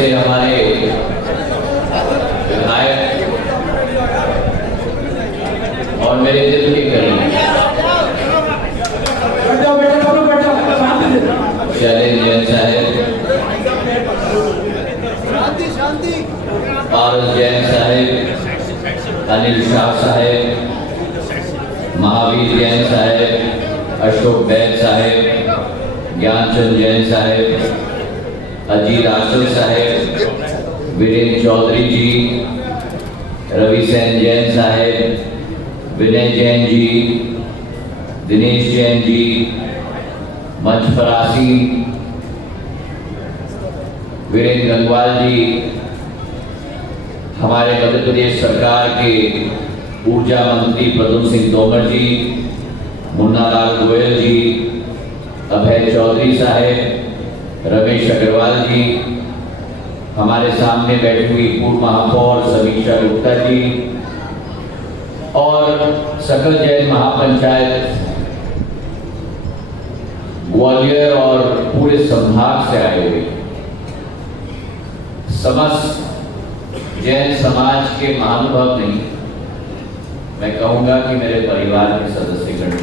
से हमारे विधायक और मेरे दिल के करीब शैलेश जैन साहेब, पारस जैन साहेब, अनिल शाह साहेब, महावीर जैन साहेब, अशोक बैद साहेब, ज्ञानचंद जैन साहेब, अजीत आसिफ साहेब, वीरेंद्र चौधरी जी, रवि सेन जैन साहेब, विनय जैन जी, दिनेश जैन जी, मंच फरासी, वीरेंद्र गंगवाल जी, हमारे मध्य प्रदेश सरकार के ऊर्जा मंत्री प्रद्युम्न सिंह तोमर जी, मुन्ना लाल गोयल जी, अभय चौधरी साहेब, रमेश अग्रवाल जी, हमारे सामने बैठी हुई पूर्व महापौर समीक्षा गुप्ता जी और सकल जैन महापंचायत ग्वालियर और पूरे संभाग से आए हुए समस्त जैन समाज के महानुभव नहीं, मैं कहूंगा कि मेरे परिवार के सदस्यगण को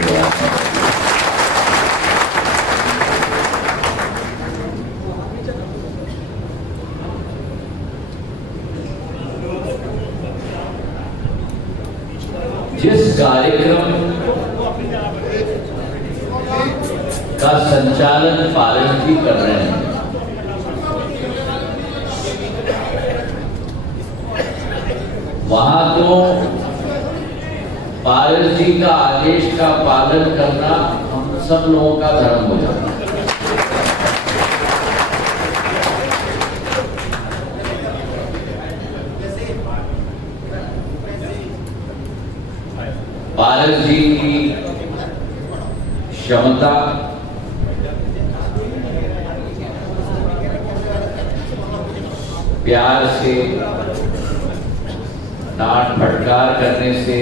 जिस कार्यक्रम का संचालन पारस जी कर रहे हैं, वहां तो पारस जी का आदेश का पालन करना हम सब लोगों का धर्म हो जाता है। पारस जी की क्षमता, प्यार से, डांट फटकार करने से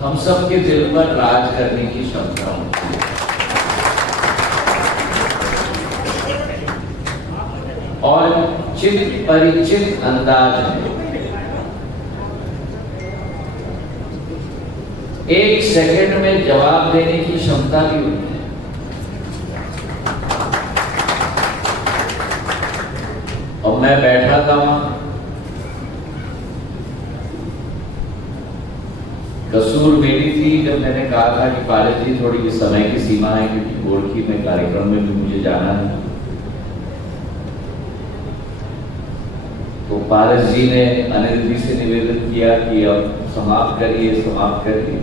हम सब के दिल पर राज करने की क्षमता होती है और चित परिचित अंदाज में एक सेकंड में जवाब देने की क्षमता भी होती है। और मैं बैठा था वहां, कसूर मेरी थी जब मैंने कहा था कि पारस जी थोड़ी समय की सीमा है क्योंकि गोरखी में कार्यक्रम में भी मुझे जाना है। तो पारस जी ने अनिल जी से निवेदन किया कि अब समाप्त करिए, समाप्त करिए।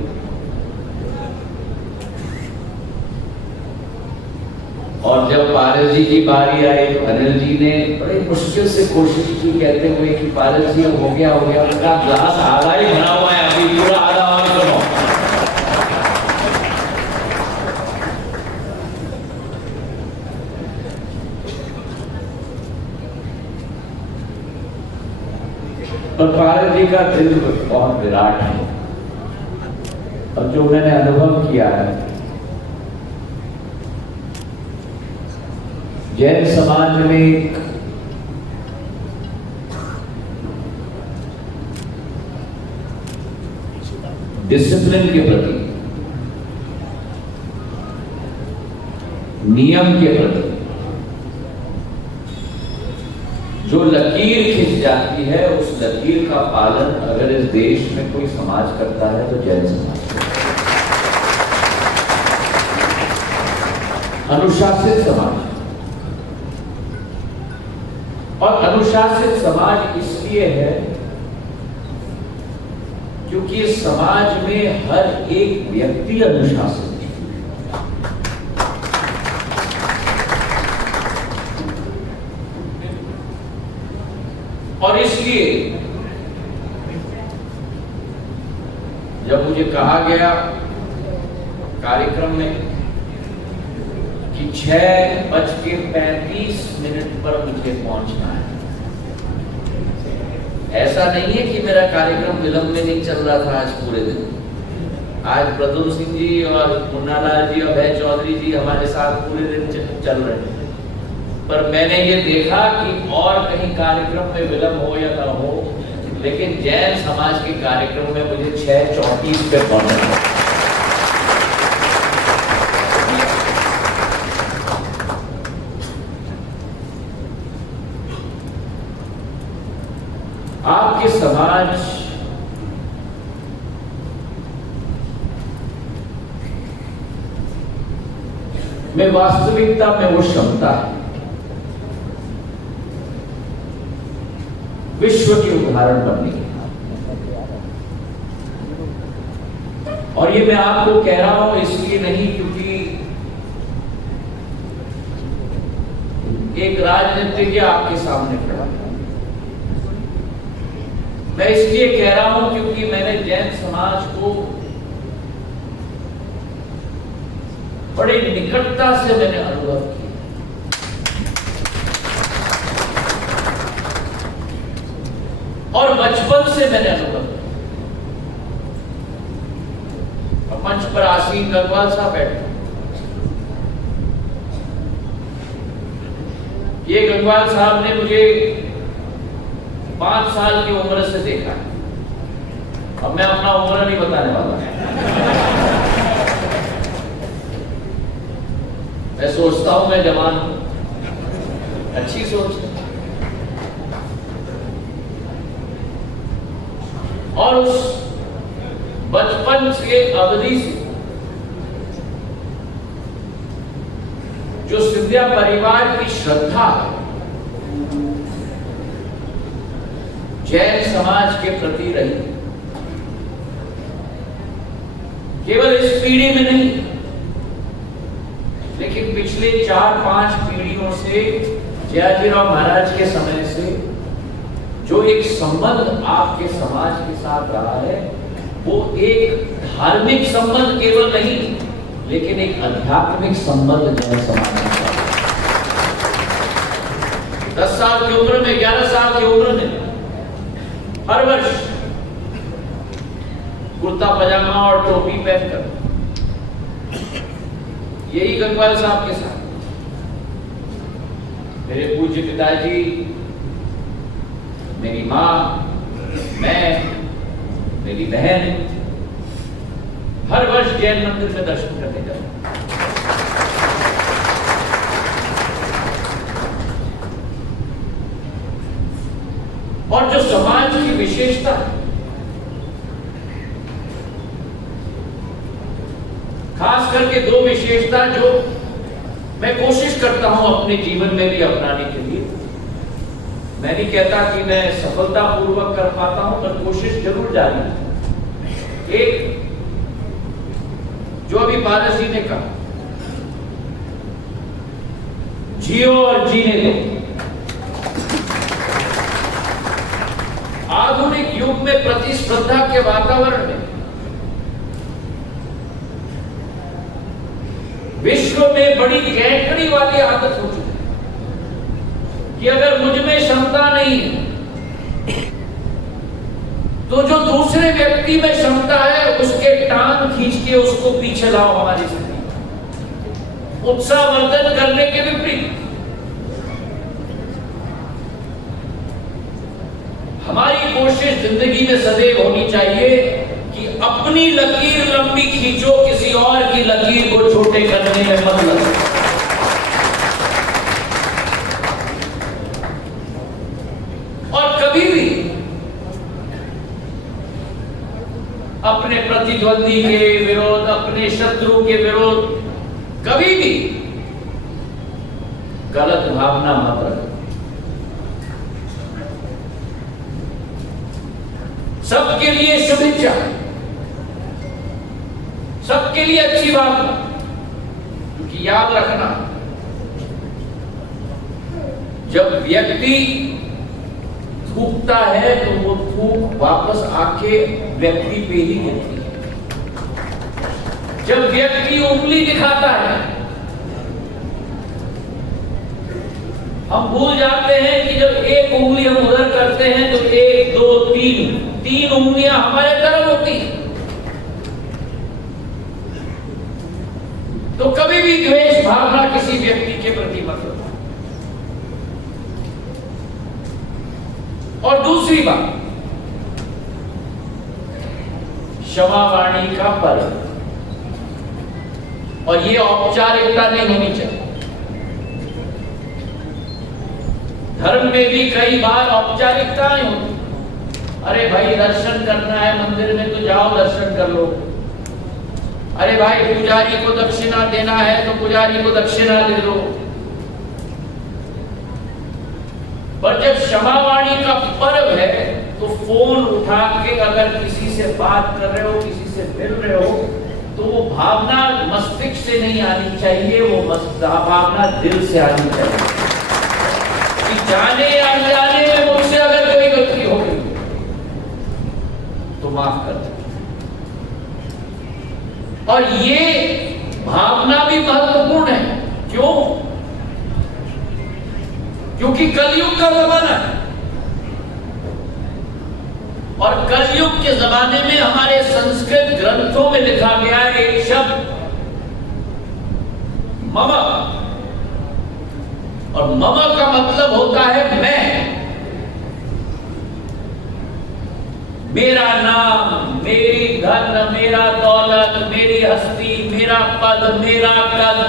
और जब पारस जी की बारी आई तो अनिल जी ने बड़ी मुश्किल से कोशिश की, कहते हुए कि पारस जी हो गया उनका ग्लास आधा ही भरा हुआ है, अभी पूरा आधा और सुनो। और पारस जी का दिल बहुत विराट है और जो मैंने अनुभव किया है, जैन समाज में एक डिसिप्लिन के प्रति, नियम के प्रति जो लकीर खिंच जाती है, उस लकीर का पालन अगर इस देश में कोई समाज करता है तो जैन समाज अनुशासित समाज। और अनुशासित समाज इसलिए है क्योंकि इस समाज में हर एक व्यक्ति अनुशासित है। और इसलिए जब मुझे कहा गया कार्यक्रम में कि 6:35 पर मुझे पहुंचना है, ऐसा नहीं है कि मेरा कार्यक्रम विलंब में नहीं चल रहा था। आज पूरे दिन, आज प्रद्युम्न सिंह जी और मुन्ना लाल जी और अभय चौधरी जी हमारे साथ पूरे दिन चल रहे हैं। पर मैंने ये देखा कि और कहीं कार्यक्रम में विलंब हो या ना हो, लेकिन जैन समाज के कार्यक्रम में मुझे 6:34 पे पहुंचना है। आपके समाज में वास्तविकता में वो क्षमता है विश्व के उदाहरण बनने की। और ये मैं आपको कह रहा हूं इसलिए नहीं क्योंकि एक राजनीतिज्ञ आपके सामने खड़ा है, मैं इसलिए कह रहा हूं क्योंकि मैंने जैन समाज को बड़े निकटता से मैंने अनुभव किया। और बचपन से मैंने अनुभव किया। मंच पर आसीन गंगवाल साहब बैठे, ये गंगवाल साहब ने मुझे 5 साल की उम्र से देखा। अब मैं अपना उम्र नहीं बताने वाला, मैं सोचता हूं मैं जवान हूं, अच्छी सोच है। और उस बचपन के अवधि से जो सिंधिया परिवार की श्रद्धा जैन समाज के प्रति रही, केवल इस पीढ़ी में नहीं लेकिन पिछले 4-5 पीढ़ियों से जयाजीराव महाराज के समय से जो एक संबंध आपके समाज के साथ रहा है, वो एक धार्मिक संबंध केवल नहीं लेकिन एक आध्यात्मिक संबंध जैन समाज के साथ। 10 साल की उम्र में, 11 साल की उम्र में हर वर्ष कुर्ता पजामा और टोपी पहनकर, यही गंगवाल साहब के साथ मेरे पूज्य पिताजी, मेरी माँ, मैं, मेरी बहन हर वर्ष जैन मंदिर में दर्शन करने जाते। और जो समाज की विशेषता है, खास करके 2 विशेषता जो मैं कोशिश करता हूं अपने जीवन में भी अपनाने के लिए। मैं नहीं कहता कि मैं सफलतापूर्वक कर पाता हूं, पर कोशिश जरूर जारी है। एक जो अभी पारस जी ने कहा, जियो और जीने दो। आधुनिक युग में प्रतिस्पर्धा के वातावरण में विश्व में बड़ी कैटगरी वाली आदत हो चुकी है कि अगर मुझ में क्षमता नहीं है तो जो दूसरे व्यक्ति में क्षमता है उसके टांग खींच के उसको पीछे लाओ हमारी स्थिति। उत्साहवर्धन करने के विपरीत हमारी कोशिश जिंदगी में सदैव होनी चाहिए कि अपनी लकीर लंबी खींचो, किसी और की लकीर को छोटे करने में मत लगो। और कभी भी अपने प्रतिद्वंदी के विरोध, अपने शत्रु के विरोध कभी भी गलत भावना मत रखो। सबके लिए शुभेच्छा, सबके लिए अच्छी बात, क्योंकि याद रखना जब व्यक्ति थूकता है तो वो थूक वापस आके व्यक्ति पे ही गिरती है। जब व्यक्ति उंगली दिखाता है हम भूल जाते हैं कि जब एक उंगली हम उधर करते हैं तो 1 2 3 उंगलियां हमारे तरफ होती हैं। तो कभी भी द्वेष भावना किसी व्यक्ति के प्रति मत रखो। और दूसरी बात, क्षमावाणी का पर्व, और ये औपचारिकता नहीं होनी चाहिए। धर्म में भी कई बार औपचारिकताएं होती। अरे भाई दर्शन करना है मंदिर में तो जाओ दर्शन कर लो। अरे भाई पुजारी को दक्षिणा देना है तो पुजारी को दक्षिणा दे दो। पर जब क्षमावाणी का पर्व है तो फोन उठा के अगर किसी से बात कर रहे हो, किसी से मिल रहे हो, तो वो भावना मस्तिष्क से नहीं आनी चाहिए, वो भावना दिल से आनी चाहिए कि जाने या अनजाने में मुझसे अगर कोई गलती हो गई तो माफ कर दो। और ये भावना भी महत्वपूर्ण है। क्यों? क्योंकि कलयुग का जमाना है, और कलयुग के जमाने में हमारे संस्कृत ग्रंथों में लिखा गया है एक शब्द मम, और मम का मतलब होता है मैं, मेरा नाम, मेरी धन, मेरा दौलत, मेरी हस्ती, मेरा पद, मेरा कद,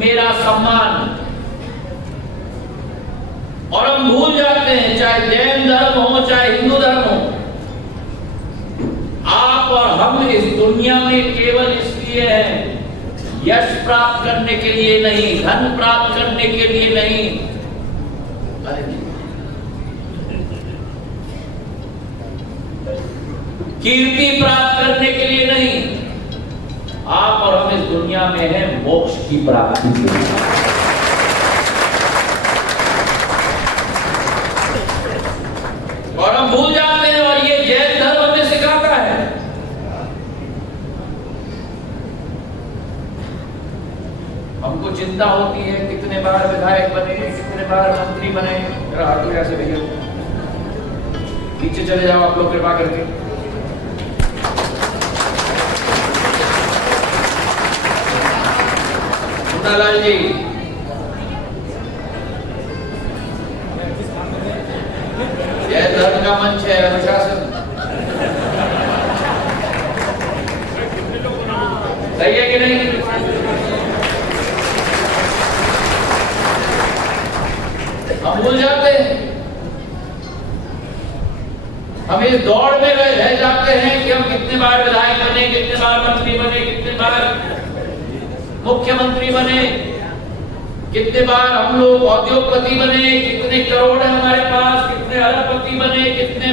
मेरा सम्मान। और हम भूल जाते हैं, चाहे जैन धर्म हो चाहे हिंदू धर्म हो, आप और हम इस दुनिया में केवल इसलिए हैं, यश प्राप्त करने के लिए नहीं, धन प्राप्त करने के लिए नहीं, कीर्ति प्राप्त करने के लिए नहीं, आप और हम इस दुनिया में हैं मोक्ष की प्राप्ति के लिए। और हम भूल जाते हैं, और ये जैन धर्म हमें सिखाता है। हमको चिंता होती है कितने बार विधायक बने, कितने बार मंत्री बने। जरा हटो यहाँ से भैया, नीचे चले जाओ आप लोग कृपा करके। मुन्नालाल जी, यह धर्म का मंच है, अनुशासन सही है कि नहीं? हम भूल जाते हैं, हम इस दौड़ में रह जाते हैं कि हम कितने बार विधायक बने, कितने बार मंत्री बने, कितने बार मुख्यमंत्री बने, कितने बार हम लोग उद्योगपति बने, कितने करोड़ है हमारे पास, कितने अरबपति बने, कितने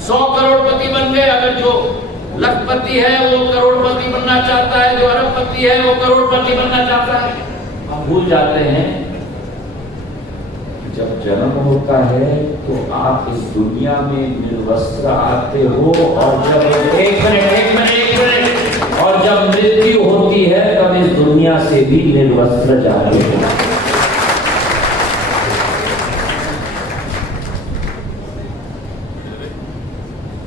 100 करोड़पति बन गए। अगर जो लखपति है वो करोड़पति बनना चाहता है, जो अरबपति है वो करोड़पति बनना चाहता है। हम भूल जाते हैं जब जन्म होता है तो आप इस दुनिया में निर्वस्त्र आते हो, और जब एक मिनट, और जब मृत्यु होती है तब इस दुनिया से भी निर्वस्त्र जाते हो।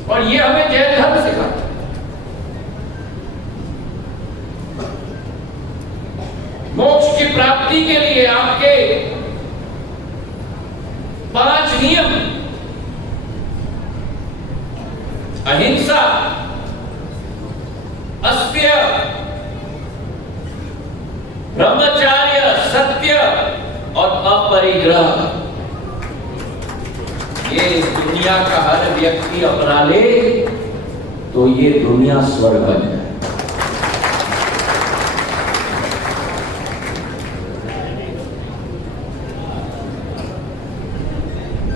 और ये हमें जैन धर्म सिखाता है। मोक्ष की प्राप्ति के लिए आपके 5 नियम: अहिंसा, अस्त्य, ब्रह्मचर्य, सत्य और अपरिग्रह। ये इस दुनिया का हर व्यक्ति अपना ले तो ये दुनिया स्वर्ग बन जाए।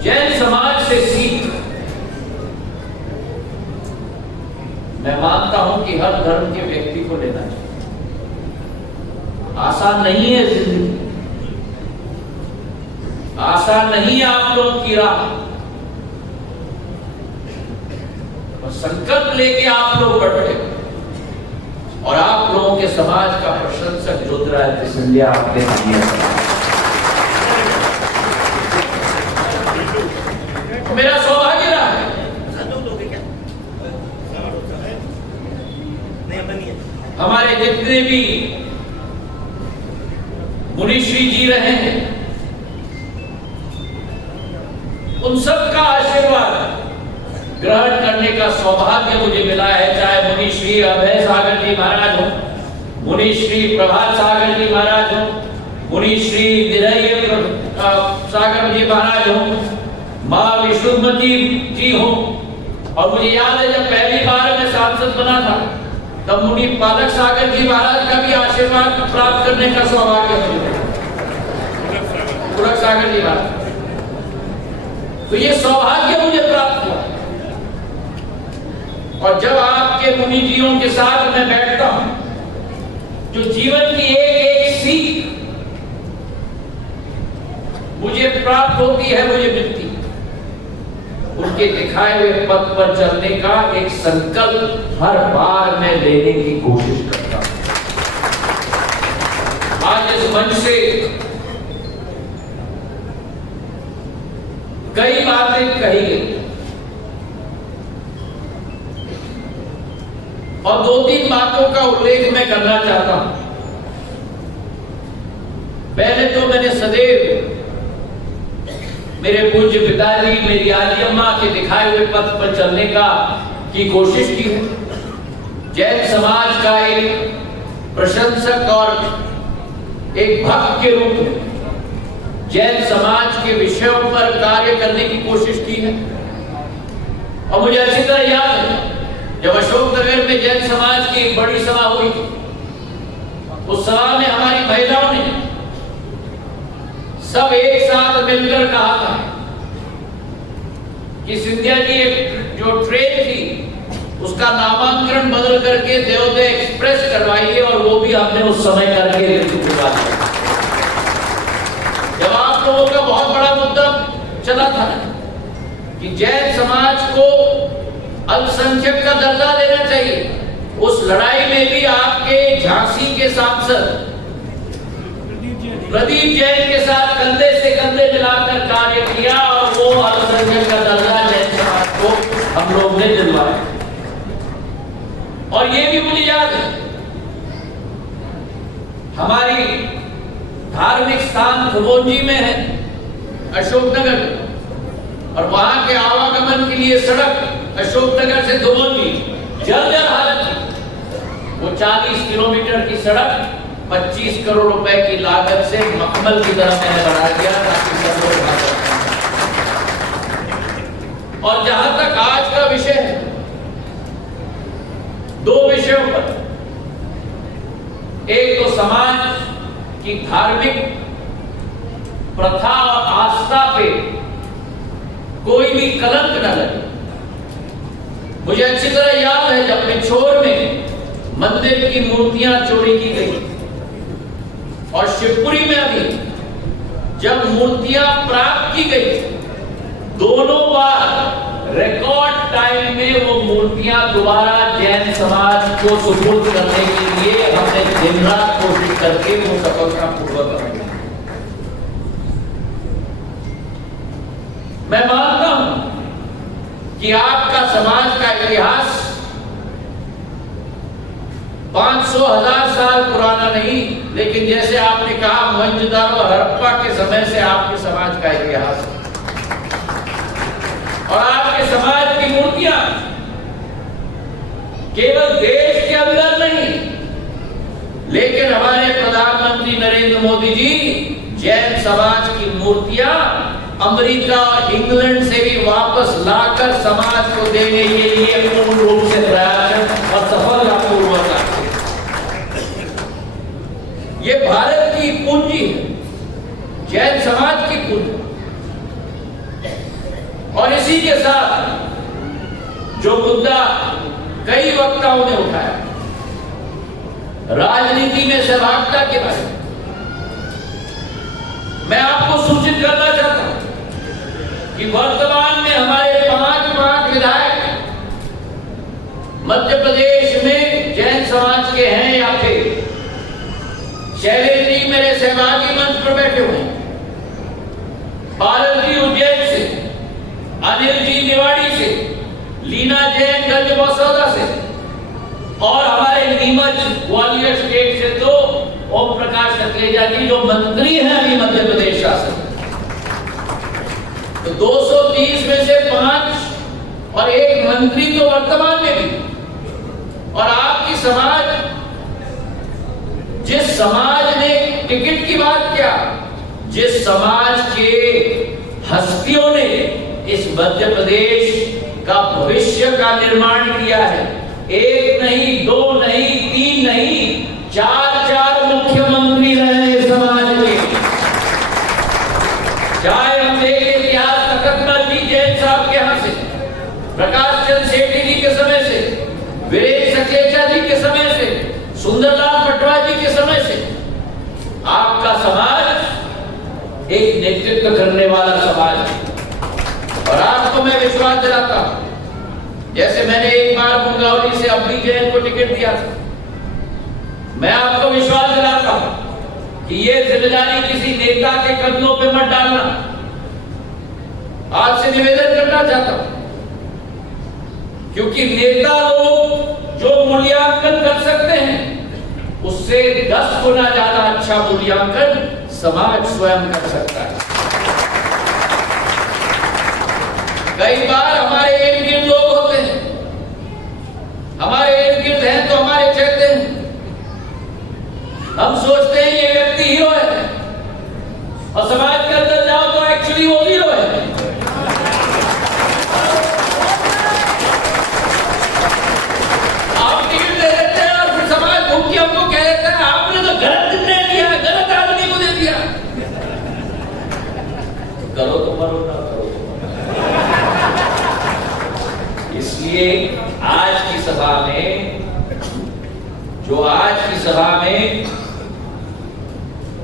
जैन समाज से सीख मैं मानता हूं कि हर धर्म के व्यक्ति को लेना चाहिए। आसान नहीं है जिंदगी, आसान नहीं है आप लोगों की राह, और संकल्प लेके आप लोग बढ़ रहे, और आप लोगों के समाज का प्रशंसक रुद्राय सिंधिया आपने मेरा सौभाग्य रहा है। हमारे जितने भी मुनिश्री जी रहे हैं, उन सबका आशीर्वाद ग्रहण करने का सौभाग्य मुझे मिला है, चाहे मुनि श्री अभय सागर जी महाराज हो, मुनि श्री प्रभात सागर जी महाराज हो, मुनि श्री विधेय सागर जी महाराज हो, माँ विष्णुमती जी हो। और मुझे याद है जब पहली बार मैं सांसद बना था तब मुनि पालक सागर जी महाराज का भी आशीर्वाद प्राप्त करने का सौभाग्य मिला, पुरक सागर जी महाराज। तो ये सौभाग्य मुझे प्राप्त हुआ। और जब आपके मुनि जियों के साथ मैं बैठता हूं, जो जीवन की एक एक सीख मुझे प्राप्त होती है, मुझे मिलती है, उनके दिखाए हुए पथ पर चलने का एक संकल्प हर बार मैं लेने की कोशिश करता हूं। आज इस मंच से कई बातें कही गई और 2-3 बातों का उल्लेख मैं करना चाहता हूं। पहले तो मैंने सदैव मेरे पूज्य पिताजी, मेरी आजी अम्मा के दिखाए हुए पथ पर चलने की कोशिश की है। जैन समाज का एक प्रशंसक और एक भक्त के रूप में जैन समाज के विषयों पर कार्य करने की कोशिश की है। और मुझे अच्छी तरह याद है जब अशोकनगर में जैन समाज की एक बड़ी सभा हुई थी, उस सभा में हमारी महिलाओं ने सब एक साथ मिलकर कहा था कि सिंधिया जी जो ट्रेन थी उसका नामांकन बदल करके देवोदय एक्सप्रेस करवाइए, और वो भी हमने उस समय करके दे चुका था। जब आप लोगों का बहुत बड़ा मुद्दा चला था कि जैन समाज को अल्पसंख्यक का दर्जा देना चाहिए, उस लड़ाई में भी आपके झांसी के सांसद प्रदीप जैन के साथ कंधे से कंधे मिलाकर कार्य किया और वो अल्पसंख्यक का दर्जा जैन समाज को हम लोग ने दिलवाया। और ये भी मुझे याद है हमारी धार्मिक स्थान धुबोंजी में है अशोकनगर, और वहां के आवागमन के लिए सड़क अशोकनगर से धुबोंजी जर्जर हालत थी। वो 40 किलोमीटर की सड़क 25 करोड़ रुपए की लागत से मखमल की तरह मैंने बना दिया ताकि सब लोग आ सकें। और जहां तक आज का विषय है, 2 विषयों पर, एक तो समाज की धार्मिक प्रथा और आस्था पे कोई भी कलंक न लगे। मुझे अच्छी तरह याद है जब पिछोर में मंदिर की मूर्तियां चोरी की गई और शिवपुरी में अभी जब मूर्तियां प्राप्त की गई, दोनों बार रिकॉर्ड टाइम में वो मूर्तियां दोबारा जैन समाज को सुपुर्द करने के लिए हमने दिन रात कोशिश करके वो सफलतापूर्वक बनाई। मैं मानता हूं कि आपका समाज का इतिहास 500-1000 साल पुराना नहीं, लेकिन जैसे आपने कहा मोहनजोदड़ो और हड़प्पा के समय से आपके समाज का इतिहास है। और आपके समाज की मूर्तियां केवल देश के अंदर नहीं, लेकिन हमारे प्रधानमंत्री नरेंद्र मोदी जी जैन समाज की मूर्तियां अमेरिका और इंग्लैंड से भी वापस लाकर समाज को देने के लिए पूर्ण रूप से प्रयास और सफलतापूर्वक आते। ये भारत की पूंजी है, जैन समाज की पूंजी। और इसी के साथ जो मुद्दा कई वक्ताओं ने उठाया, राजनीति में सहभागिता के बारे में, मैं आपको सूचित करना चाहता हूं कि वर्तमान में हमारे 5 विधायक मध्य प्रदेश में जैन समाज के हैं, या फिर शैलेश जी मेरे सहभागी मंच पर बैठे हुए हैं, बादल जी उज्जैन से, अनिल जी निवाड़ी से, लीना जैन गंज मसौदा से, और हमारे नीमच ग्वालियर स्टेट से तो ओम प्रकाश सखलेजा जी जो मंत्री हैं अभी मध्य प्रदेश शासन। तो 230 में से 5 और 1 मंत्री तो वर्तमान में भी। और आपकी समाज, जिस समाज ने टिकट की बात किया, जिस समाज के हस्तियों ने इस मध्य प्रदेश का भविष्य का निर्माण किया है, 1 नहीं, 2 नहीं, 3 नहीं, 4 मुख्यमंत्री रहे समाज के। चाहे हम देखें इतिहास, तखतमल जी जैन साहब के यहां से, प्रकाश चंद्र सेठी जी के समय से, वीरेंद्र सचेचा जी के समय से, सुंदरलाल पटवा जी के समय से, आपका समाज एक नेतृत्व करने वाला समाज है। और आपको मैं विश्वास दिलाता हूं, जैसे मैंने एक बार मुंगावली से अब्बी जैन को टिकट दिया था, मैं आपको विश्वास दिलाता हूं कि ये जिम्मेदारी किसी नेता के कदमों पे मत डालना। आपसे निवेदन करना चाहता हूं, क्योंकि नेता लोग जो मूल्यांकन कर सकते हैं, उससे 10 गुना ज्यादा अच्छा मूल्यांकन समाज स्वयं कर सकता है। कई बार हमारे इर्द गिर्द लोग होते हैं, हमारे इर्द गिर्द हैं तो हमारे चहते हैं, हम सोचते हैं ये व्यक्ति हीरो है, और समाज के अंदर जाओ तो एक्चुअली वो हीरो है। आप टिकट दे देते हैं और फिर समाज घूम के हमको कह देता है आपने तो गलत निर्णय लिया, गलत आदमी को दे दिया। करो तो मरो, ना करो। इसलिए आज की सभा में, जो आज की सभा में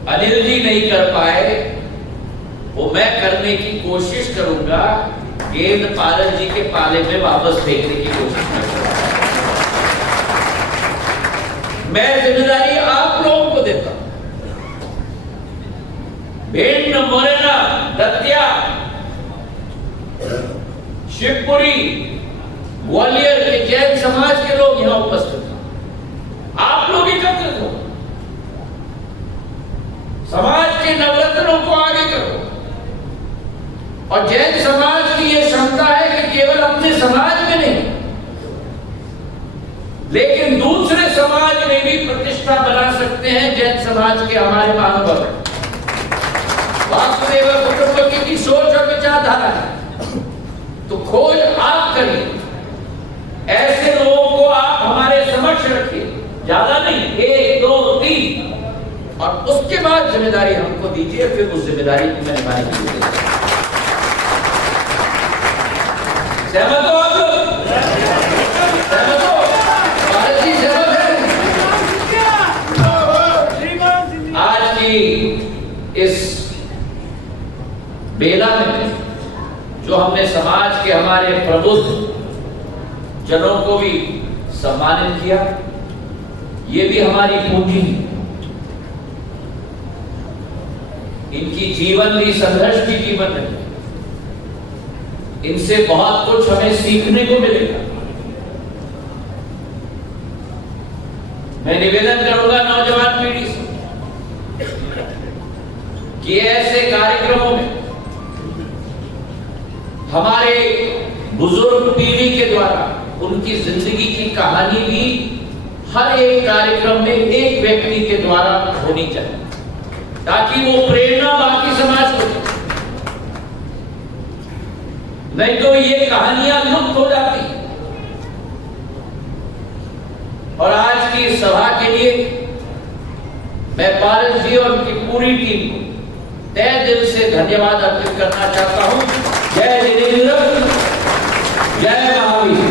अनिल जी नहीं कर पाए, वो मैं करने की कोशिश करूंगा, गेंद पारस जी के पाले में वापस फेंकने की कोशिश करूंगा। मैं जिम्मेदारी आप लोगों को देता हूं। भिंड, मुरैना, दतिया, शिवपुरी, ग्वालियर के जैन समाज के लोग यहां उपस्थित हैं। आप लोग एकत्रित हो, समाज के नवरत्नों को आगे करो। और जैन समाज की यह क्षमता है कि केवल अपने समाज में नहीं, लेकिन दूसरे समाज में भी प्रतिष्ठा बना सकते हैं। जैन समाज के हमारे महानुभाव वासुदेव कुटुंबकी की सोच और विचारधारा है, तो खोज आप करिए, ऐसे लोगों को आप हमारे समक्ष रखिए, ज्यादा नहीं, 1, 2, 3, और उसके बाद जिम्मेदारी हमको दीजिए, फिर उस जिम्मेदारी को मैं निभाने के लिए। सहमत हो आप लोग? सहमत हो? भारत जी सहमत है? आज की इस बेला में जो हमने समाज के हमारे प्रबुद्ध जनों को भी सम्मानित किया, ये भी हमारी पूंजी है। इनकी जीवन भी संघर्ष की जीवन है, इनसे बहुत कुछ हमें सीखने को मिलेगा। मैं निवेदन करूंगा नौजवान पीढ़ी से कि ऐसे कार्यक्रमों में हमारे बुजुर्ग पीढ़ी के द्वारा उनकी जिंदगी की कहानी भी हर एक कार्यक्रम में एक व्यक्ति के द्वारा होनी चाहिए, ताकि वो प्रेरणा बाकी समाज को। नहीं तो ये कहानियां लुप्त हो जाती। और आज की सभा के लिए मैं पारस जी और उनकी पूरी टीम को तहे दिल से धन्यवाद अर्पित करना चाहता हूं। जय जिनेंद्र, जय महावीर।